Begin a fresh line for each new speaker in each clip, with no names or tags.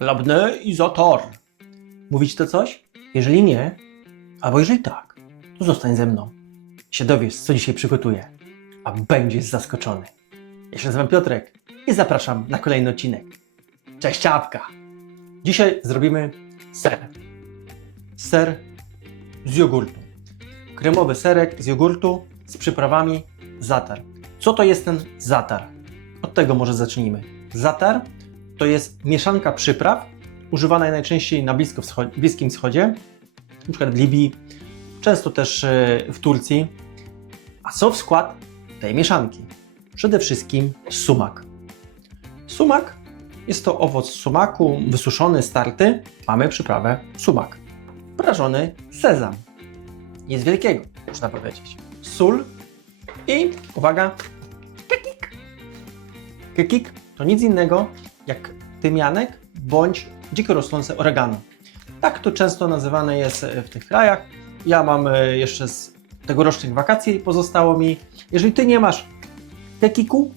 Labneizator. Mówić to coś? Jeżeli nie, albo jeżeli tak, to zostań ze mną. Się dowiesz, co dzisiaj przygotuję, a będziesz zaskoczony. Ja się nazywam Piotrek i zapraszam na kolejny odcinek. Cześć, czapka! Dzisiaj zrobimy ser. Ser z jogurtu. Kremowy serek z jogurtu z przyprawami zatar. Co to jest ten zatar? Od tego może zacznijmy. Zatar to jest mieszanka przypraw używana najczęściej na Blisko Bliskim Wschodzie, przykład w Libii, często też e, w Turcji. A co w skład tej mieszanki? Przede wszystkim sumak. Sumak jest to owoc sumaku, wysuszony, starty. Mamy przyprawę sumak. Prażony sezam. Jest wielkiego, można powiedzieć. Sól i, uwaga, kekik. Kekik to nic innego jak tymianek bądź dziko rosnące oregano. Tak to często nazywane jest e, w tych krajach. Ja mam e, jeszcze z tegorocznych wakacji pozostało mi. Jeżeli ty nie masz kekiku,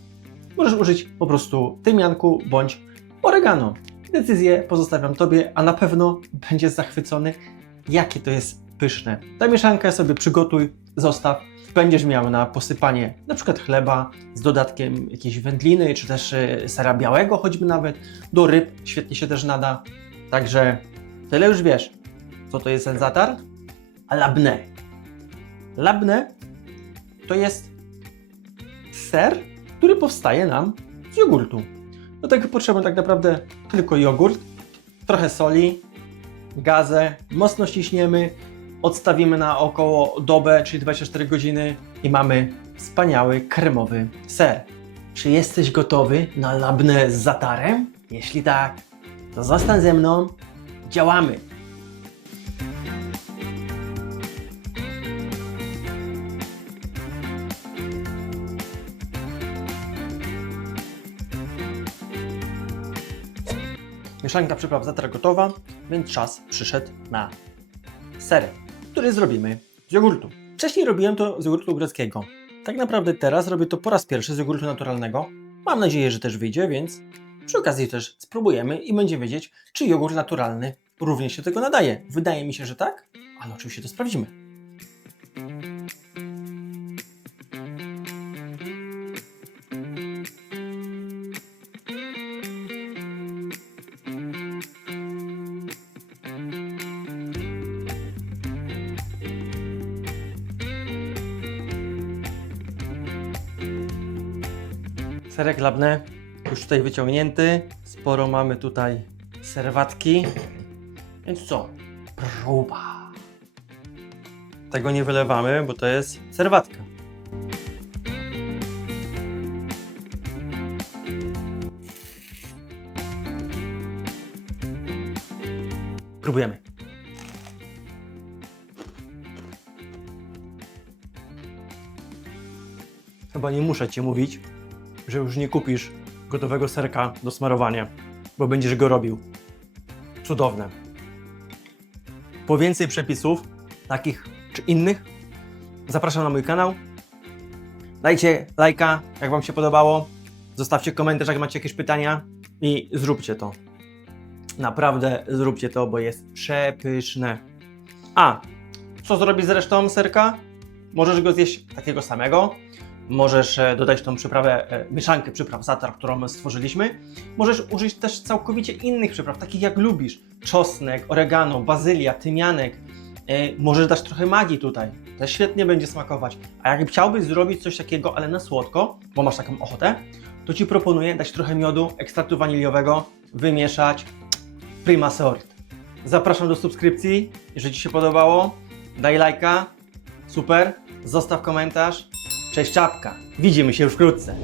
możesz użyć po prostu tymianku bądź oregano. Decyzję pozostawiam tobie, a na pewno będziesz zachwycony, jakie to jest pyszne. Ta mieszankę sobie przygotuj, zostaw. Będziesz miał na posypanie na przykład chleba z dodatkiem jakiejś wędliny, czy też e, sera białego, choćby nawet do ryb, świetnie się też nada. Także tyle już wiesz, co to jest. A labne. Labne to jest ser, który powstaje nam z jogurtu. Do tego potrzebujemy tak naprawdę tylko jogurt, trochę soli, gazę, mocno ściśniemy, odstawimy na około dobę, czyli 24 godziny i mamy wspaniały kremowy ser. Czy jesteś gotowy na labne z zatarem? Jeśli tak, to zostań ze mną, działamy! Mieszanka przypraw zatar gotowa, więc czas przyszedł na ser, który zrobimy z jogurtu. Wcześniej robiłem to z jogurtu greckiego. Tak naprawdę teraz robię to po raz pierwszy z jogurtu naturalnego. Mam nadzieję, że też wyjdzie, więc przy okazji też spróbujemy i będziemy wiedzieć, czy jogurt naturalny również się tego nadaje. Wydaje mi się, że tak, ale oczywiście to sprawdzimy. Serek labne już tutaj wyciągnięty. Sporo mamy tutaj serwatki. Więc co? Próba. Tego nie wylewamy, bo to jest serwatka. Próbujemy. Chyba nie muszę Cię mówić, że już nie kupisz gotowego serka do smarowania, bo będziesz go robił. Cudowne. Po więcej przepisów, takich czy innych, zapraszam na mój kanał. Dajcie lajka, jak Wam się podobało. Zostawcie komentarz, jak macie jakieś pytania i zróbcie to. Naprawdę zróbcie to, bo jest przepyszne. A, co zrobić z resztą serka? Możesz go zjeść takiego samego. Możesz e, dodać tą przyprawę, e, mieszankę przypraw zatar, którą my stworzyliśmy. Możesz użyć też całkowicie innych przypraw, takich jak lubisz. Czosnek, oregano, bazylia, tymianek. E, Możesz dać trochę magii tutaj. To świetnie będzie smakować. A jak chciałbyś zrobić coś takiego, ale na słodko, bo masz taką ochotę, to Ci proponuję dać trochę miodu, ekstraktu waniliowego, wymieszać. Prima sort. Zapraszam do subskrypcji, jeżeli Ci się podobało. Daj lajka. Super. Zostaw komentarz. Cześć czapka. Widzimy się już wkrótce.